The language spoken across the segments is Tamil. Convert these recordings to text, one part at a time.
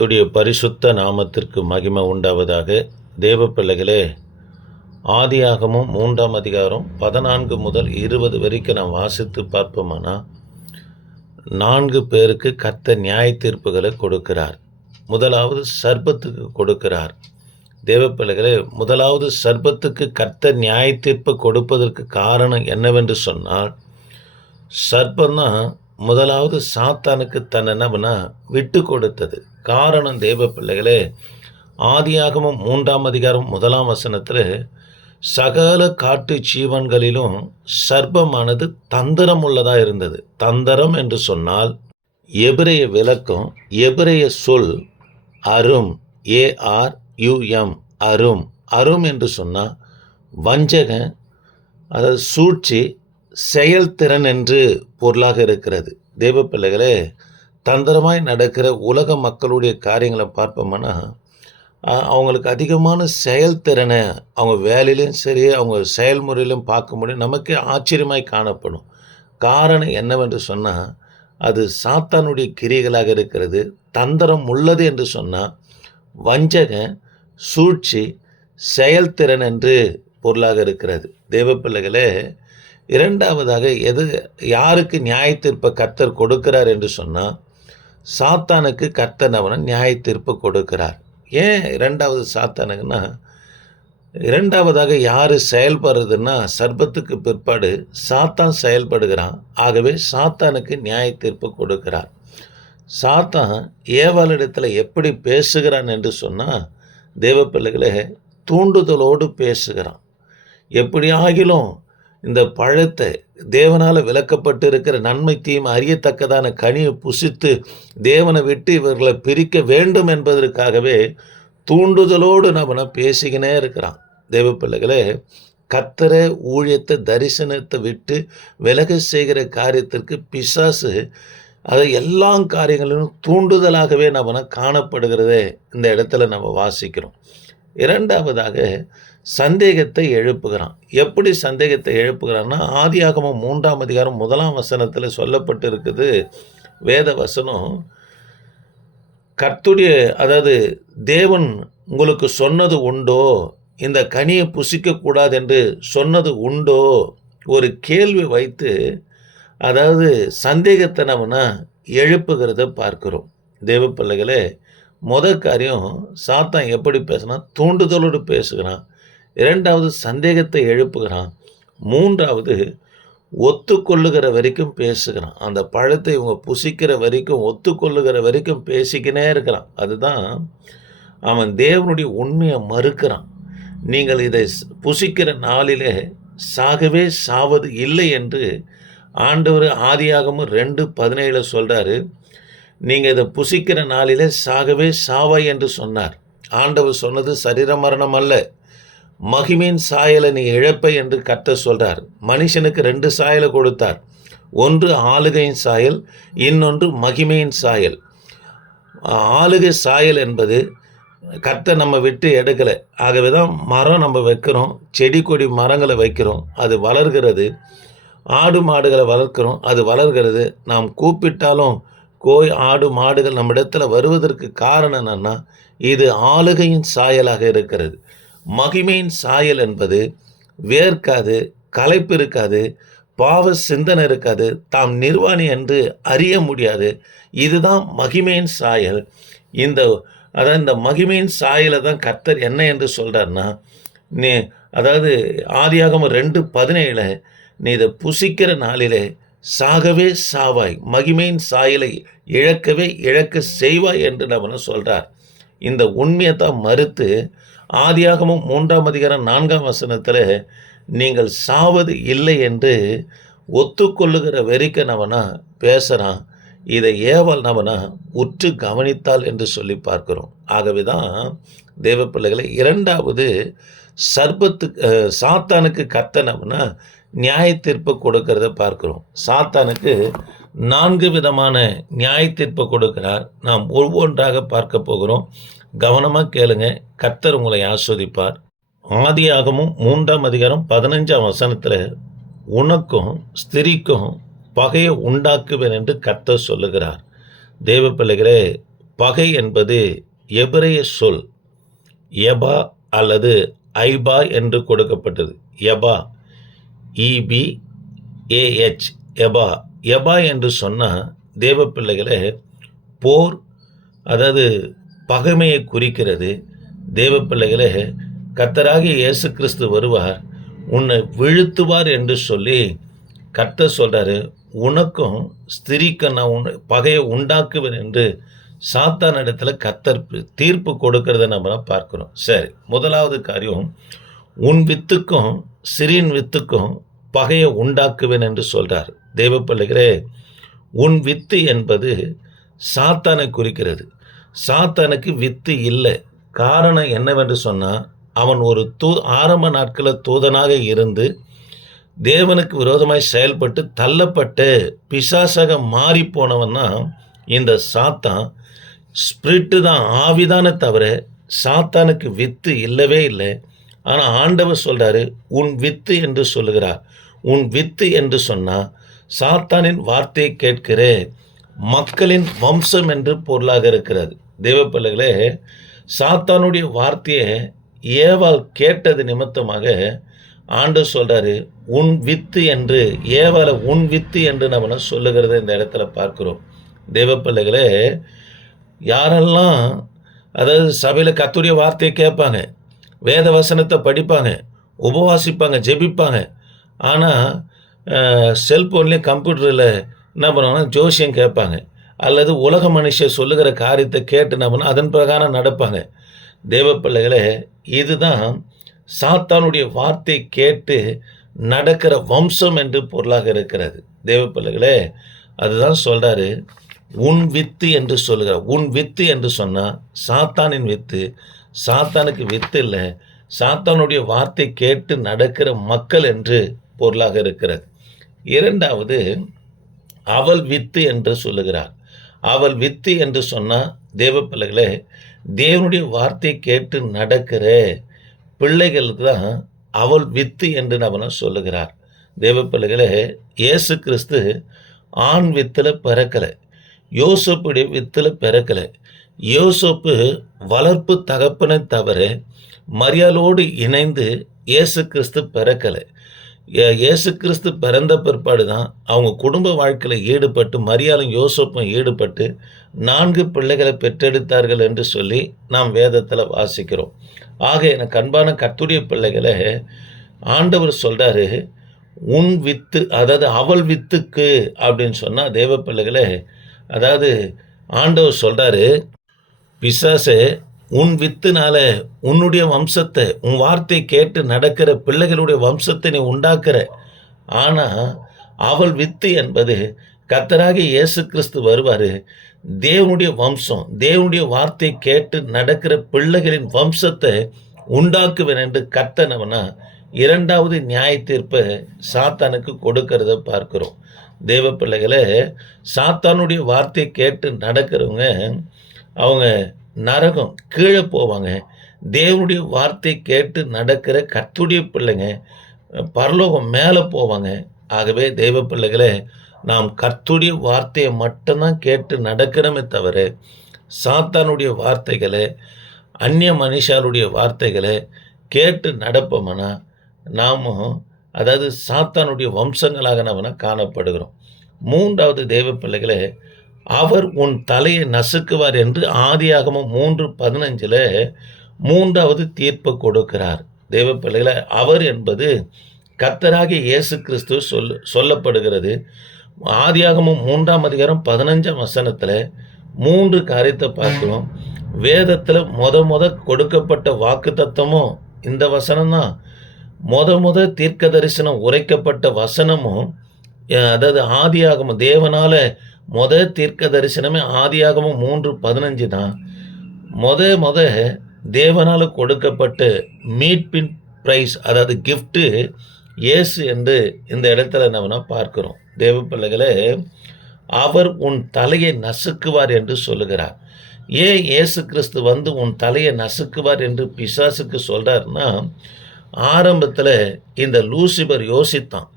கர்த்துடைய பரிசுத்த நாமத்திற்கு மகிமை உண்டாவதாக தேவ பிள்ளைகளே ஆதியாகமும் மூன்றாம் அதிகாரம் பதினான்கு முதல் இருபது வரைக்கும் நான் வாசித்து பார்ப்போமானா? நான்கு பேருக்கு கத்த நியாய தீர்ப்புகளை கொடுக்கிறார். முதலாவது சர்பத்துக்கு கொடுக்கிறார். தேவ பிள்ளைகளே முதலாவது சர்பத்துக்கு கர்த்த நியாய தீர்ப்பு கொடுப்பதற்கு காரணம் என்னவென்று சொன்னால் சர்பந்தான் முதலாவது சாத்தானுக்கு தன் என்ன விட்டு கொடுத்தது. காரணம் தேவ பிள்ளைகளே ஆதியாகமும் மூன்றாம் அதிகாரம் முதலாம் வசனத்தில் சகல காட்டு ஜீவன்களிலும் சர்ப்பமானது தந்திரம் உள்ளதாக இருந்தது. தந்திரம் என்று சொன்னால் எபிரைய விளக்கம் எபிரைய சொல் அரும் ஏஆர் யுஎம் அரும். அரும் என்று சொன்னால் வஞ்சகன் அதாவது சூழ்ச்சி செயல்திறன் என்று பொருளாக இருக்கிறது. தெய்வ பிள்ளைகளே தந்திரமாய் நடக்கிற உலக மக்களுடைய காரியங்களை பார்ப்போம்னா அவங்களுக்கு அதிகமான செயல்திறனை அவங்க வேலையிலும் சரி அவங்க செயல்முறையிலும் பார்க்க முடியும். நமக்கே ஆச்சரியமாய் காணப்படும். காரணம் என்னவென்று சொன்னால் அது சாத்தானுடைய கிரிகளாக இருக்கிறது. தந்திரம் உள்ளது என்று சொன்னால் வஞ்சக சூழ்ச்சி செயல்திறன் என்று பொருளாக இருக்கிறது. தேவ பிள்ளைகளே இரண்டாவதாக எது யாருக்கு நியாயத்தீர்ப்பை கத்தர் கர்த்தர் கொடுக்கிறார் என்று சொன்னால் சாத்தானுக்கு கர்த்தர் அவனை நியாய கொடுக்கிறார். ஏன் இரண்டாவது சாத்தானுக்குன்னா இரண்டாவதாக யார் செயல்படுறதுன்னா சர்பத்துக்கு பிற்பாடு சாத்தான் செயல்படுகிறான். ஆகவே சாத்தானுக்கு நியாய தீர்ப்பு கொடுக்கிறார். சாத்தான் ஏவாளிடத்தில் எப்படி பேசுகிறான் என்று சொன்னால் தேவ பிள்ளைகளே தூண்டுதலோடு பேசுகிறான். எப்படி ஆகிலும் இந்த பழத்தை தேவனால் விளக்கப்பட்டு இருக்கிற நன்மை தீமை அறியத்தக்கதான கனியை புசித்து தேவனை விட்டு இவர்களை பிரிக்க வேண்டும் என்பதற்காகவே தூண்டுதலோடு நம்மளை பேசிக்கினே இருக்கிறான். தேவ பிள்ளைகளே கத்தர ஊழியத்தை தரிசனத்தை விட்டு விலக செய்கிற காரியத்திற்கு பிசாசு அதை எல்லா காரியங்களிலும் தூண்டுதலாகவே நம்ம காணப்படுகிறதே இந்த இடத்துல நம்ம வாசிக்கிறோம். இரண்டாவதாக சந்தேகத்தை எழுப்புகிறான். எப்படி சந்தேகத்தை எழுப்புகிறான்னா ஆதியாகமும் மூன்றாம் அதிகாரம் முதலாம் வசனத்தில் சொல்லப்பட்டு இருக்குது வேத வசனம். கர்த்துடைய அதாவது தேவன் உங்களுக்கு சொன்னது உண்டோ? இந்த கனியை புசிக்கக்கூடாது என்று சொன்னது உண்டோ? ஒரு கேள்வி வைத்து அதாவது சந்தேகத்தை நம்மனா எழுப்புகிறத பார்க்கிறோம். தேவ பிள்ளைகளே முத காரியம் சாத்தான் எப்படி பேசுனா தூண்டுதலோடு பேசுகிறான். இரண்டாவது சந்தேகத்தை எழுப்புகிறான். மூன்றாவது ஒத்துக்கொள்ளுகிற வரைக்கும் பேசுகிறான். அந்த பழத்தை இவங்க புசிக்கிற வரைக்கும் ஒத்துக்கொள்ளுகிற வரைக்கும் பேசிக்கினே இருக்கிறான். அதுதான் அவன் தேவனுடைய உண்மையை மறுக்கிறான். நீங்கள் இதை புசிக்கிற நாளிலே சாகவே சாவது இல்லை என்று ஆண்டவர் ஆதியாகமும் ரெண்டு பதினேழு சொல்கிறாரு நீங்கள் இதை புசிக்கிற நாளிலே சாகவே சாவாய் என்று சொன்னார். ஆண்டவர் சொன்னது சரீர மரணம் அல்ல. மகிமையின் சாயலை நீ இழப்பை என்று கத்த சொல்றார். மனுஷனுக்கு ரெண்டு சாயலை கொடுத்தார். ஒன்று ஆளுகையின் சாயல் இன்னொன்று மகிமையின் சாயல். ஆளுகை சாயல் என்பது கத்தை நம்ம விட்டு எடுக்கலை. ஆகவே தான் மரம் நம்ம வைக்கிறோம் செடி கொடி மரங்களை வைக்கிறோம் அது வளர்கிறது. ஆடு மாடுகளை வளர்க்கிறோம் அது வளர்கிறது. நாம் கூப்பிட்டாலும் கோய் ஆடு மாடுகள் நம்மிடத்தில் வருவதற்கு காரணம் என்னென்னா இது ஆளுகையின் சாயலாக இருக்கிறது. மகிமையின் சாயல் என்பது வேர்க்காது களைப்பு இருக்காது பாவ சிந்தனை இருக்காது தாம் நிர்வாணி என்று அறிய முடியாது. இதுதான் மகிமையின் சாயல். இந்த அதாவது இந்த மகிமையின் சாயலை தான் கர்த்தர் என்ன என்று சொல்கிறார்னா நீ அதாவது ஆதியாகம் ரெண்டு பதினேழு நீ இதை புசிக்கிற நாளிலே சாகவே சாவாய் மகிமையின் சாயலை இழக்கவே இழக்க செய்வாய் என்று நம்ம சொல்கிறார் இந்த உண்மையை தான் மறுத்து ஆதியாகமும் மூன்றாம் அதிகாரம் நான்காம் வசனத்தில் நீங்கள் சாவது இல்லை என்று ஒத்துக்கொள்ளுகிற வெறிக்க நவனா பேசுகிறான் இதை ஏவல் நவனா உற்று கவனித்தால் என்று சொல்லி பார்க்கிறோம். ஆகவே தான் தேவ பிள்ளைகளை இரண்டாவது சர்பத்துக்கு சாத்தானுக்கு கத்தனம்னா நியாய தீர்ப்பு கொடுக்கறத பார்க்கிறோம். சாத்தானுக்கு நான்கு விதமான நியாய தீர்ப்பு கொடுக்கிறார். நாம் ஒவ்வொன்றாக பார்க்க போகிறோம். கவனமாக கேளுங்க. கர்த்தர் உங்களை ஆஸ்வதிப்பார். ஆதியாகமும் மூன்றாம் அதிகாரம் பதினஞ்சாம் வசனத்தில் உனக்கும் ஸ்திரிக்கும் பகையை உண்டாக்குவேன் என்று கர்த்தர் சொல்லுகிறார். தேவ பிள்ளைகளே பகை என்பது எபிரேய சொல். எபா அல்லது ஐபா என்று கொடுக்கப்பட்டது. எபா இபி ஏஹெச் எபா. எபா என்று சொன்னால் தேவ பிள்ளைகளே போர் அதாவது பகைமையை குறிக்கிறது. தேவ பிள்ளைகளே கத்தராகிய இயேசு கிறிஸ்து வருவார். உன்னை வீழ்த்துவார் என்று சொல்லி கர்த்தர் சொல்கிறாரு உனக்கும் ஸ்திரீக்கும் நான் உன் பகையை உண்டாக்குவேன் என்று சாத்தான் இடத்துல கத்தர் தீர்ப்பு கொடுக்கறத நம்ம பார்க்குறோம். சரி முதலாவது காரியம் உன் வித்துக்கும் சிறியின் வித்துக்கும் பகையை உண்டாக்குவேன் என்று சொல்கிறார் தேவ பிள்ளைகளே உன் வித்து என்பது சாத்தானை குறிக்கிறது. சாத்தானுக்கு வித்து இல்லை. காரணம் என்னவென்று சொன்னால் அவன் ஒரு தூ ஆரம்ப நாட்களில் தூதனாக இருந்து தேவனுக்கு விரோதமாய் செயல்பட்டு தள்ளப்பட்டு பிசாசாக மாறி போனவன்னா இந்த சாத்தான் ஸ்பிரிட்டு தான் ஆவிதானே தவிர சாத்தானுக்கு வித்து இல்லவே இல்லை. ஆனால் ஆண்டவர் சொல்கிறாரு உன் வித்து என்று சொல்லுகிறார். உன் வித்து என்று சொன்னால் சாத்தானின் வார்த்தையை கேட்கிறேன். மக்களின் வம்சம் என்று பொருளாக இருக்கிறது. தேவப்பிள்ளைகளே சாத்தானுடைய வார்த்தையை ஏவால் கேட்டது நிமித்தமாக ஆண்டு சொல்கிறாரு உன் வித்து என்று ஏவால உன் வித்து என்று நம்ம சொல்லுகிறத இந்த இடத்துல பார்க்குறோம். தேவப்பிள்ளைகளே யாரெல்லாம் அதாவது சபையில் கத்துடைய வார்த்தையை கேட்பாங்க வேத வசனத்தை படிப்பாங்க உபவாசிப்பாங்க ஜெபிப்பாங்க ஆனால் செல்ஃபோன்லேயும் கம்ப்யூட்டரில் என்ன பண்ணுவாங்கன்னா ஜோசியம் கேட்பாங்க. அல்லது உலக மனுஷர் சொல்லுகிற காரியத்தை கேட்டு என்ன பண்ணால் அதன் பிரகாரம் நடப்பாங்க. தேவ பிள்ளைகளே இதுதான் சாத்தானுடைய வார்த்தை கேட்டு நடக்கிற வம்சம் என்று பொருளாக இருக்கிறது. தேவ பிள்ளைகளே அதுதான் சொல்கிறாரு உன் வித்து என்று சொல்லுகிறார். உன் வித்து என்று சொன்னால் சாத்தானின் வித்து சாத்தானுக்கு வித்து இல்லை சாத்தானுடைய வார்த்தை கேட்டு நடக்கிற மக்கள் என்று பொருளாக இருக்கிறது. இரண்டாவது அவள் வித்து என்று சொல்லுகிறார். அவள் வித்து என்று சொன்னால் தேவப்பிள்ளைகளே தேவனுடைய வார்த்தை கேட்டு நடக்கிற. பிள்ளைகளுக்கு தான் அவள் வித்து என்று நம்ம சொல்லுகிறார். தேவப்பிள்ளைகளே இயேசு கிறிஸ்து ஆண் வித்தில் பிறக்கலை யோசப்புடைய வித்தில் பிறக்கலை. யோசப்பு வளர்ப்பு தகப்பனை தவிர மரியாளோடு இணைந்து இயேசு கிறிஸ்து பிறக்கலை. இயேசு கிறிஸ்து பிறந்த பிற்பாடு தான் அவங்க குடும்ப வாழ்க்கையில் ஈடுபட்டு மரியாளும் யோசப்பும் ஈடுபட்டு நான்கு பிள்ளைகளை பெற்றெடுத்தார்கள் என்று சொல்லி நாம் வேதத்தில் வாசிக்கிறோம். ஆக எனக்கு அன்பான கத்துடைய பிள்ளைகளை ஆண்டவர் சொல்கிறாரு உன் வித்து அதாவது அவள் வித்துக்கு அப்படின்னு சொன்னால் தேவ பிள்ளைகளே அதாவது ஆண்டவர் சொல்கிறாரு பிசாசே உன் வித்துனால உன்னுடைய வம்சத்தை உன் வார்த்தை கேட்டு நடக்கிற பிள்ளைகளுடைய வம்சத்தை நீ உண்டாக்குற. ஆனால் அவள் வித்து என்பது கத்தராகி இயேசு கிறிஸ்து வருவார். தேவனுடைய வம்சம் தேவனுடைய வார்த்தை கேட்டு நடக்கிற பிள்ளைகளின் வம்சத்தை உண்டாக்குவேன் என்று கத்தனவனா இரண்டாவது நியாய தீர்ப்பை சாத்தானுக்கு கொடுக்கறத பார்க்கிறோம். தேவ பிள்ளைகளை சாத்தானுடைய வார்த்தை கேட்டு நடக்கிறவங்க அவங்க நரகம் கீழே போவாங்க. தேவனுடைய வார்த்தை கேட்டு நடக்கிற கத்துடைய பிள்ளைங்க பரலோகம் மேலே போவாங்க. ஆகவே தெய்வ பிள்ளைகளை நாம் கத்துடைய வார்த்தையை மட்டும்தான் கேட்டு நடக்கணுமே தவிர சாத்தானுடைய வார்த்தைகளை அந்நிய மனுஷாருடைய வார்த்தைகளை கேட்டு நடப்போம்னா நாமும் அதாவது சாத்தானுடைய வம்சங்களாக நம்ம காணப்படுகிறோம். மூன்றாவது தெய்வ பிள்ளைகளை அவர் உன் தலையை நசுக்குவார் என்று ஆதியாகமும் மூன்று பதினஞ்சில் மூன்றாவது தீர்ப்பு கொடுக்கிறார். தேவ பிள்ளைகளை அவர் என்பது கத்தராகி இயேசு கிறிஸ்து சொல் சொல்லப்படுகிறது. ஆதியாகமும் மூன்றாம் அதிகாரம் பதினஞ்சாம் வசனத்தில் மூன்று காரியத்தை பார்க்கிறோம். வேதத்தில் முத முத கொடுக்கப்பட்ட வாக்கு தத்துவமும் இந்த வசனம்தான். முத முத தீர்க்க தரிசனம் உரைக்கப்பட்ட வசனமும் அதாவது ஆதியாகமும் தேவனால் மொத தீர்க்க தரிசனமே ஆதியாகவும் மூன்று பதினஞ்சு தான். மொத முத தேவனால் கொடுக்கப்பட்டு மீட்பின் ப்ரைஸ் அதாவது கிஃப்ட்டு இயேசு என்று இந்த இடத்துல நம்ம பார்க்கிறோம். தேவ பிள்ளைகளே அவர் உன் தலையை நசுக்குவார் என்று சொல்லுகிறார். ஏன் இயேசு கிறிஸ்து வந்து உன் தலையை நசுக்குவார் என்று பிசாசுக்கு சொல்கிறார்னா ஆரம்பத்தில் இந்த லூசிபர் யோசித்தான்.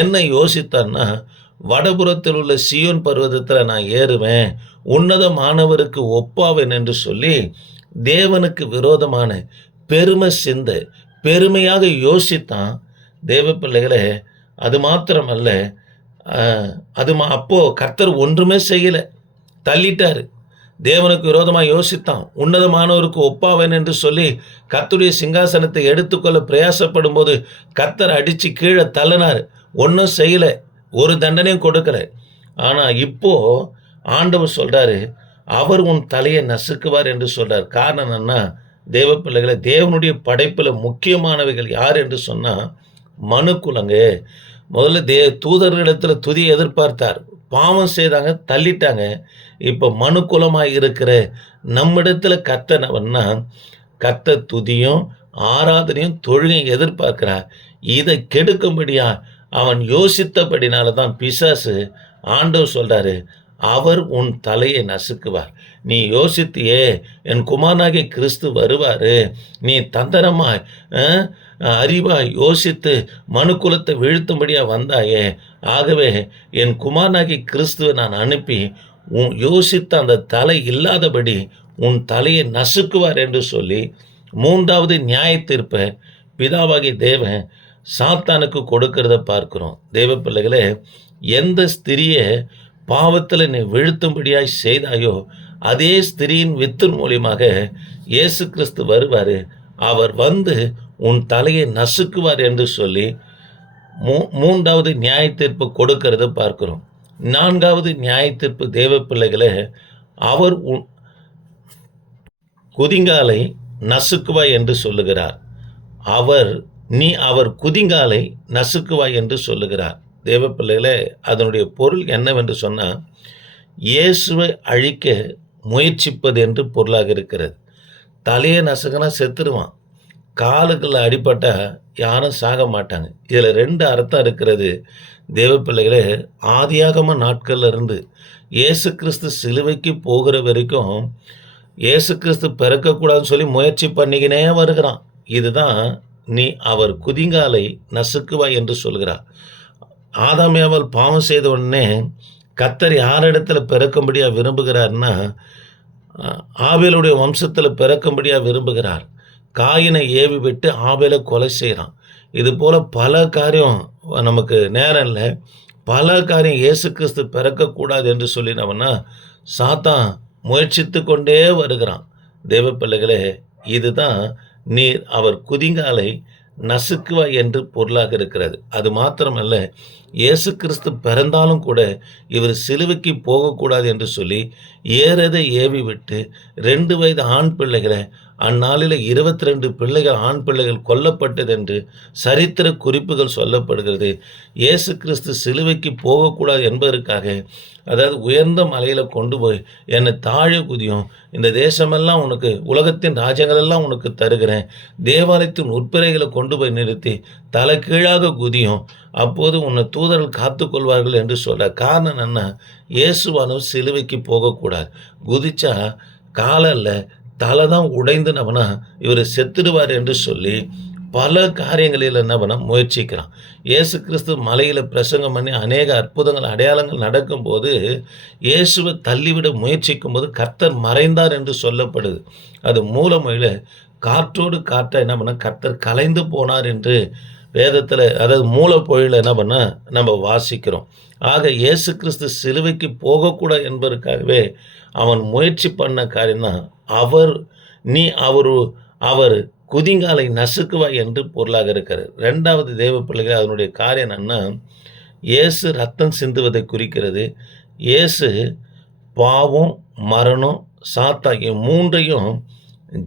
என்ன யோசித்தான்னா வடபுறத்தில் உள்ள சியோன் பர்வதத்தில் நான் ஏறுவேன். உன்னதமானவருக்கு ஒப்பாவேன் என்று சொல்லி தேவனுக்கு விரோதமான பெருமை சிந்த பெருமையாக யோசித்தான். தேவ பிள்ளைகளே அது மாத்திரமல்ல அது மா அப்போது கர்த்தர் ஒன்றுமே செய்யலை. தள்ளிட்டார். தேவனுக்கு விரோதமாக யோசித்தான். உன்னதமானவருக்கு ஒப்பாவேன் என்று சொல்லி கத்துடைய சிங்காசனத்தை எடுத்துக்கொள்ள பிரயாசப்படும் போது கத்தர் அடித்து கீழே தள்ளினார். ஒன்றும் செய்யலை. ஒரு தண்டனையும் கொடுக்கல. ஆனால் இப்போது ஆண்டவர் சொல்கிறாரு அவர் உன் தலையை நசுக்குவார் என்று சொல்கிறார் காரணம் என்னென்னா தேவ பிள்ளைகளை தேவனுடைய படைப்பில் முக்கியமானவைகள் யார் என்று சொன்னால் மனுக்குலங்க முதல்ல தே தூதர்களிடத்தில் துதி எதிர்பார்த்தார். பாவம் செய்தாங்க தள்ளிட்டாங்க. இப்போ மனுக்குலமாக இருக்கிற நம்மிடத்தில் கத்தனவன்னா கத்த துதியும் ஆராதனையும் தொழுகையும் எதிர்பார்க்கிறார். இதை கெடுக்கும்படியா அவன் யோசித்தபடினால தான் பிசாசு ஆண்டவர் சொல்கிறாரு அவர் உன் தலையை நசுக்குவார். நீ யோசித்தியே என் குமாரனாகிய கிறிஸ்து வருவார். நீ தந்திரமாய் அறிவாய் யோசித்து மனுக்குலத்தை வீழ்த்தும்படியாக வந்தாயே. ஆகவே என் குமாரனாகிய கிறிஸ்துவை நான் அனுப்பி உன் யோசித்த அந்த தலை இல்லாதபடி உன் தலையை நசுக்குவார் என்று சொல்லி மூன்றாவது நியாய தீர்ப்பை பிதாவாகிய தேவன் சாத்தானுக்கு கொடுக்கிறத பார்க்கிறோம். தெய்வ பிள்ளைகளே எந்த ஸ்திரியை பாவத்தில் நீ வீழ்த்தும்படியாய் செய்தாயோ அதே ஸ்திரியின் வித்தின் மூலியமாக இயேசு கிறிஸ்து வருவார். அவர் வந்து உன் தலையை நசுக்குவார் என்று சொல்லி மூ மூன்றாவது நியாய தீர்ப்பு கொடுக்கறத பார்க்கிறோம். நான்காவது நியாய தீர்ப்பு தேவ பிள்ளைகளை அவர் உன் குதிங்காலை நசுக்குவாய் என்று சொல்லுகிறார். அவர் நீ அவர் குதிங்காலை நசுக்குவாய் என்று சொல்லுகிறார். தேவ பிள்ளைகளே அதனுடைய பொருள் என்னவென்று சொன்னால் இயேசுவை அழிக்க முயற்சிப்பது என்று பொருளாக இருக்கிறது. தலையை நசுக்கினா செத்துருவான். காலுக்குள்ள அடிப்பட்டால் யாரும் சாக மாட்டாங்க. இதில் ரெண்டு அர்த்தம் இருக்கிறது. தேவ பிள்ளைகளே ஆதியாகம நாட்கள்ல இருந்து இயேசு கிறிஸ்து சிலுவைக்கு போகிற வரைக்கும் இயேசு கிறிஸ்து பிறக்கக்கூடாதுன்னு சொல்லி முயற்சி பண்ணிக்கினே வருகிறான். இதுதான் நீ அவர் குதிங்காலை நசுக்குவாய் என்று சொல்கிறார். ஆதாமேவல் பாவம் செய்த உடனே கத்தர் யாரிடத்துல பிறக்கும்படியாக விரும்புகிறார்னா ஆபேலுடைய வம்சத்தில் பிறக்கும்படியாக விரும்புகிறார். காயினை ஏவி விட்டு ஆபேலை கொலை செய்கிறான். இது போல் பல காரியம் நமக்கு நேரம் இல்லை. பல காரியம் இயேசு கிறிஸ்து பிறக்கக்கூடாது என்று சொல்லினவனா சாத்தான் முயற்சித்து கொண்டே வருகிறான். தேவ பிள்ளைகளே இதுதான் நீர் அவர் குதிங்காலை நசுக்குவாய் என்று பொருளாக இருக்கிறது. அது மாத்திரமல்ல இயேசு கிறிஸ்து பிறந்தாலும் கூட இவர் சிலுவைக்கு போகக்கூடாது என்று சொல்லி ஏறதை ஏவி விட்டு ரெண்டு வயது ஆண் பிள்ளைகளை அந்நாளில் இருபத்தி ரெண்டு பிள்ளைகள் ஆண் பிள்ளைகள் கொல்லப்பட்டது என்று சரித்திர குறிப்புகள் சொல்லப்படுகிறது. இயேசு கிறிஸ்து சிலுவைக்கு போகக்கூடாது என்பதற்காக அதாவது உயர்ந்த மலையில் கொண்டு போய் என்னை தாழ குதியும். இந்த தேசமெல்லாம் உனக்கு உலகத்தின் ராஜ்யங்களெல்லாம் உனக்கு தருகிறேன். தேவாலயத்தின் உட்பிறைகளை கொண்டு போய் நிறுத்தி தலை கீழாக குதியும். அப்போது உன்னை தூதர்கள் காத்துக்கொள்வார்கள் என்று சொல்ல காரணம் என்ன? இயேசுவானவர் சிலுவைக்கு போகக்கூடாது. குதிச்சா காலில் தலை தான் உடைந்து நம்மனா இவர் செத்துடுவார் என்று சொல்லி பல காரியங்களில் என்ன பண்ண முயற்சிக்கிறான். இயேசு கிறிஸ்து மலையில் பிரசங்கம் பண்ணி அநேக அற்புதங்கள் அடையாளங்கள் நடக்கும்போது இயேசுவை தள்ளிவிட முயற்சிக்கும் போது கர்த்தர் மறைந்தார் என்று சொல்லப்படுது. அது மூலமொழியில் காற்றோடு காற்றை என்ன பண்ண கர்த்தர் கலைந்து போனார் என்று வேதத்தில் அதாவது மூலப்பொழியில் என்ன பண்ண நம்ம வாசிக்கிறோம். ஆக இயேசு கிறிஸ்து சிலுவைக்கு போகக்கூடாது என்பதற்காகவே அவன் முயற்சி பண்ண காரியம்தான் அவர் நீ அவர் அவர் குதிங்காலை நசுக்குவாய் என்று பொருளாக இருக்கிறது. ரெண்டாவது தேவ பிள்ளைகள் அதனுடைய காரியம் என்னன்னா இயேசு ரத்தம் சிந்துவதை குறிக்கிறது. இயேசு பாவம் மரணம் சாத்தாகிய மூன்றையும்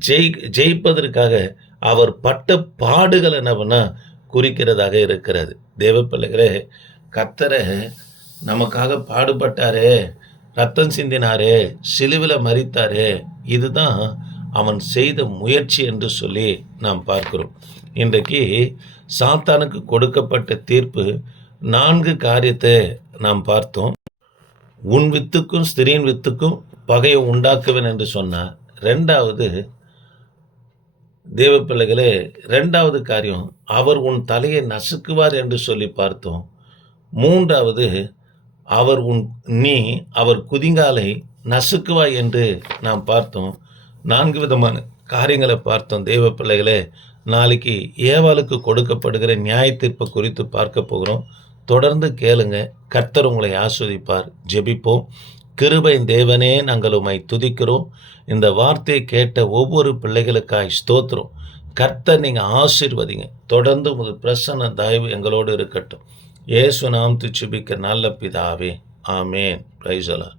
ஜெய் ஜெயிப்பதற்காக அவர் பட்ட பாடுகள் என்ன குறிக்கிறதாக இருக்கிறது. தேவ பிள்ளைகளே கத்தரை நமக்காக பாடுபட்டாரே. ரத்தம் சிந்தினாரே சிலுவில் மறித்தாரே இதுதான் அவன் செய்த முயற்சி என்று சொல்லி நாம் பார்க்கிறோம். இன்றைக்கு சாத்தானுக்கு கொடுக்கப்பட்ட தீர்ப்பு நான்கு காரியத்தை நாம் பார்த்தோம். உன் வித்துக்கும் ஸ்திரீன் வித்துக்கும் பகையை உண்டாக்குவேன் என்று சொன்னார் ரெண்டாவது தேவ பிள்ளைகளே ரெண்டாவது காரியம் அவர் உன் தலையை நசுக்குவார் என்று சொல்லி பார்த்தோம். மூன்றாவது அவர் உன் நீ அவர் குதிங்காலை நசுக்குவாய் என்று நாம் பார்த்தோம். நான்கு விதமான காரியங்களை பார்த்தோம். தெய்வ பிள்ளைகளே நாளைக்கு ஏவாளுக்கு கொடுக்கப்படுகிற நியாய தீர்ப்பை குறித்து பார்க்க போகிறோம். தொடர்ந்து கேளுங்க. கர்த்தர் உங்களை ஆஸ்வதிப்பார். ஜெபிப்போம். கிருபை தேவனே நாங்கள் உமை துதிக்கிறோம். இந்த வார்த்தையை கேட்ட ஒவ்வொரு பிள்ளைகளுக்காய் ஸ்தோத்திரம். கர்த்தர் நீங்கள் ஆசீர்வதிங்க. தொடர்ந்து உமது பிரசன்ன தயவு எங்களோடு இருக்கட்டும். இயேசு நாம் துச்சுபிக்க நல்ல பிதாவே. ஆமேன். பிரைசலா